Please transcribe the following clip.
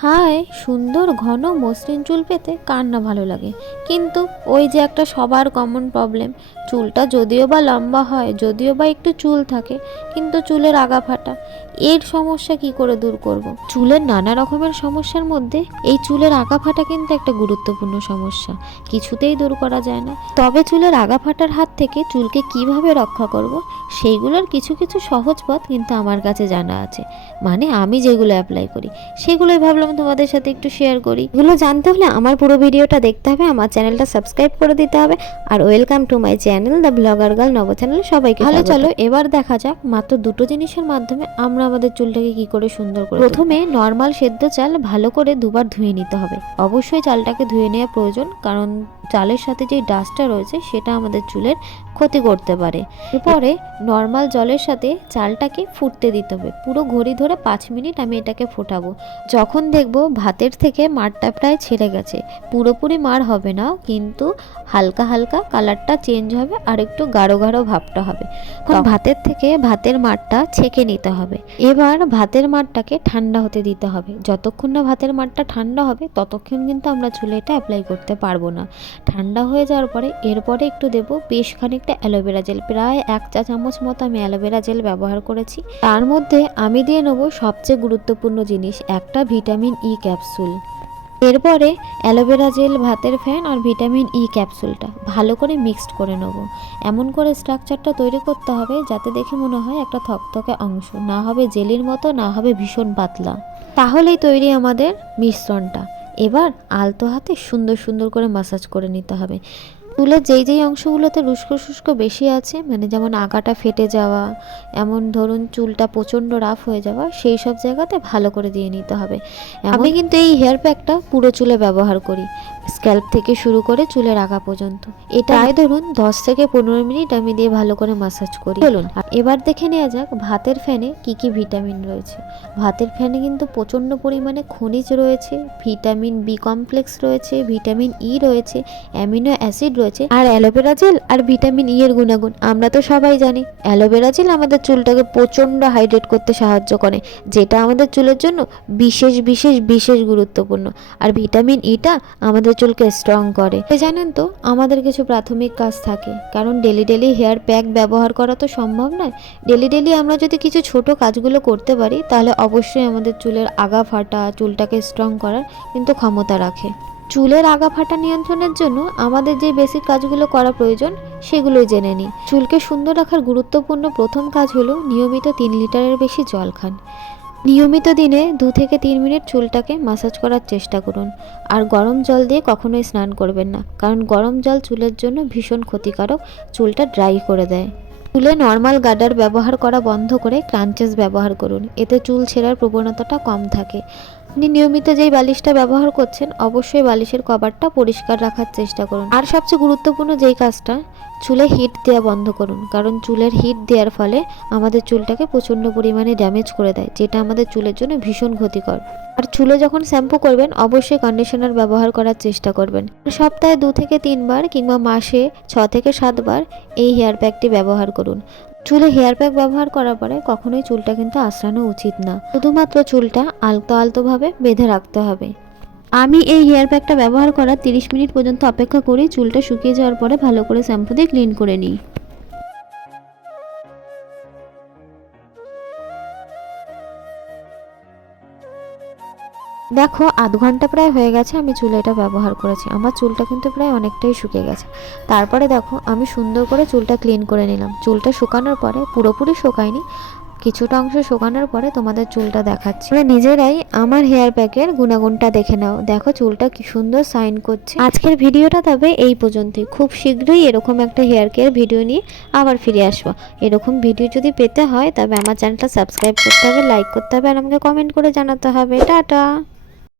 হায়, সুন্দর ঘন মসৃণ চুল পেতে কার না ভালো লাগে। কিন্তু ওই যে একটা সবার কমন প্রবলেম চুলটা যদিও বা লম্বা হয়, যদিও বা একটু চুল থাকে, কিন্তু চুলের আগা ফাটা এর সমস্যা কি করে দূর করব। চুলের নানা রকমের সমস্যার মধ্যে এই চুলের আগা ফাটা কিন্তু একটা গুরুত্বপূর্ণ সমস্যা, কিছুতেই দূর করা যায় না। তবে চুলের আগা ফাটার হাত থেকে চুলকে কীভাবে রক্ষা করব, সেইগুলোর কিছু কিছু সহজ পথ কিন্তু আমার কাছে জানা আছে। মানে আমি যেগুলো অ্যাপ্লাই করি, সেগুলোই ভাবলাম তোমাদের সাথে একটু শেয়ার করি। এগুলো জানতে হলে আমার পুরো ভিডিওটা দেখতে হবে আমার চ্যানেলটা সাবস্ক্রাইব করে দিতে হবে। আর welcome to my channel the blogger girl নব চ্যানেল সবাইকে ভালো চলো এবার দেখা যাক মাত্র দুটো জিনিসের মাধ্যমে আমরা আমাদের চুলটাকে কি করে সুন্দর করি প্রথমে নর্মাল সেদ্ধ চাল ভালো করে দুবার ধুয়ে নিতে হবে। অবশ্যই চালটাকে ধুয়ে নেওয়া প্রয়োজন কারণ চালের সাথে যে ডাস্টটা রয়েছে সেটা আমাদের চুলের ক্ষতি করতে পারে। এরপরে নর্মাল জলের সাথে চালটাকে ফুটতে দিতে হবে। পুরো ঘড়ি ধরে পাঁচ মিনিট আমি এটাকে ফোটাবো। যখন দেখব ভাতের থেকে মারটা প্রায় ছেড়ে গেছে। পুরোপুরি মার হবে না কিন্তু হালকা হালকা কালারটা চেঞ্জ হবে আর একটু গাঢ় গাঢ় ভাবটা হবে। ভাতের থেকে ভাতের মারটা ছেঁকে নিতে হবে। এবার ভাতের মারটাকে ঠান্ডা হতে দিতে হবে। যতক্ষণ না ভাতের মারটা ঠান্ডা হবে ততক্ষণ কিন্তু আমরা চুলে এটা অ্যাপ্লাই করতে পারব না। ঠান্ডা হয়ে যাওয়ার পরে এরপরে একটু দেবো বেশ খানিকটা অ্যালোভেরা জেল। প্রায় এক চা চামচ মতো আমি অ্যালোভেরা জেল ব্যবহার করেছি। তার মধ্যে আমি দিয়ে নেব সবচেয়ে গুরুত্বপূর্ণ জিনিস, একটা ভিটামিন ই ক্যাপসুল। এরপরে অ্যালোভেরা জেল, ভাতের ফ্যান আর ভিটামিন ই ক্যাপসুলটা ভালো করে মিক্সড করে নেব। এমন করে স্ট্রাকচারটা তৈরি করতে হবে যাতে দেখে মনে হয় একটা থকথকে অংশ, না হবে জেলির মতো, না হবে ভীষণ পাতলা। তাহলেই তৈরি আমাদের মিশ্রণটা। এবার আলতো হাতে সুন্দর সুন্দর করে মাসাজ করে নিতে হবে। চুলের যেই যেই অংশগুলোতে রুস্কো শুষ্কো বেশি আছে মানে যেমন আগাটা ফেটে যাওয়া এমন ধরুন চুলটা প্রচণ্ড রাফ হয়ে যাওয়া সেই সব জায়গাতে ভালো করে দিয়ে নিতে হবে। আমি কিন্তু এই হেয়ার প্যাকটা পুরো চুলে ব্যবহার করি স্ক্যাল্প থেকে শুরু করে চুলের আগা পর্যন্ত। এটা প্রায় ধরুন দশ থেকে পনেরো মিনিট আমি দিয়ে ভালো করে মাসাজ করি। চলুন। এবার দেখে নেওয়া যাক ভাতের ফ্যানে কি কি ভিটামিন রয়েছে। ভাতের ফ্যানে কিন্তু প্রচণ্ড পরিমাণে খনিজ রয়েছে ভিটামিন বি কমপ্লেক্স রয়েছে ভিটামিন ই রয়েছে অ্যামিনো অ্যাসিড রয়েছে আর অ্যালোভেরা জেল আর ভিটামিন ই এর গুণাগুণ, আমরা তো সবাই জানি। অ্যালোভেরা জেল আমাদের চুলটাকে প্রচণ্ড হাইড্রেট করতে সাহায্য করে, যেটা আমাদের চুলের জন্য বিশেষ বিশেষ বিশেষ গুরুত্বপূর্ণ। আর ভিটামিন ইটা আমাদের চুলকে স্ট্রং করে। জানেন তো, আমাদের কিছু প্রাথমিক কাজ থাকে, কারণ ডেলি ডেলি হেয়ার প্যাক ব্যবহার করা তো সম্ভব নয়। ডেলি ডেলি আমরা যদি কিছু ছোট কাজগুলো করতে পারি, তাহলে অবশ্যই আমাদের চুলের আগা ফাটা, চুলটাকে স্ট্রং করার কিন্তু ক্ষমতা রাখে। চুলের আগা ফাটা নিয়ন্ত্রণের জন্য আমাদের যে বেসিক কাজগুলো করা প্রয়োজন, সেগুলোই জেনে নিই। চুলকে সুন্দর রাখার গুরুত্বপূর্ণ প্রথম কাজ হলো নিয়মিত তিন লিটারের বেশি জল খান। নিয়মিত দিনে দু থেকে তিন মিনিট চুলটাকে মাসাজ করার চেষ্টা করুন। আর গরম জল দিয়ে কখনোই স্নান করবেন না, কারণ গরম জল চুলের জন্য ভীষণ ক্ষতিকারক, চুলটা ড্রাই করে দেয়। চুলে নর্মাল গার্ডার ব্যবহার করা বন্ধ করে ক্রাঞ্চেস ব্যবহার করুন, এতে চুল ছেঁড়ার প্রবণতাটা কম থাকে। আপনি নিয়মিত যেই বালিশটা ব্যবহার করছেন, অবশ্যই বালিশের কভারটা পরিষ্কার রাখার চেষ্টা করুন। আর সবচেয়ে গুরুত্বপূর্ণ যেই কাজটা, চুলে হিট দেওয়া বন্ধ করুন। কারণ চুলের হিট দেওয়ার ফলে আমাদের চুলটাকে প্রচণ্ড পরিমাণে ড্যামেজ করে দেয়, যেটা আমাদের চুলের জন্য ভীষণ ক্ষতিকর। আর চুলে যখন শ্যাম্পু করবেন, অবশ্যই কন্ডিশনার ব্যবহার করার চেষ্টা করবেন। সপ্তাহে দু থেকে তিনবার কিংবা মাসে ছ থেকে সাতবার এই হেয়ার প্যাকটি ব্যবহার করুন। চুলে হেয়ার প্যাক ব্যবহার করার পরে কখনোই চুলটা কিন্তু আশ্রানো উচিত না। শুধুমাত্র চুলটা আলতো আলতোভাবে বেঁধে রাখতে হবে। আমি এই হেয়ার প্যাকটা ব্যবহার করার তিরিশ মিনিট পর্যন্ত অপেক্ষা করি চুলটা শুকিয়ে যাওয়ার পরে ভালো করে শ্যাম্পু দিয়ে ক্লিন করে নিই। দেখো, আধ ঘণ্টা প্রায় হয়ে গেছে, আমি চুলে এটা ব্যবহার করেছি। আমার চুলটা কিন্তু প্রায় অনেকটাই শুকিয়ে গেছে। তারপরে দেখো, আমি সুন্দর করে চুলটা ক্লিন করে নিলাম। চুলটা শুকানোর পরে, পুরোপুরি শুকায়নি, কিছুটা অংশ শুকানোর পরে তোমাদের চুলটা দেখাচ্ছি। তোমরা নিজেরাই আমার হেয়ার প্যাকের গুণাগুণটা দেখে নাও। দেখো, চুলটা কি সুন্দর সাইন করছে। আজকের ভিডিওটা তবে এই পর্যন্তই। খুব শীঘ্রই এরকম একটা হেয়ার কেয়ার ভিডিও নিয়ে আবার ফিরে আসব। এরকম ভিডিও যদি পেতে হয়, তবে আমার চ্যানেলটা সাবস্ক্রাইব করতে হবে লাইক করতে হবে, আর আমাকে কমেন্ট করে জানাতে হবে। টাটা!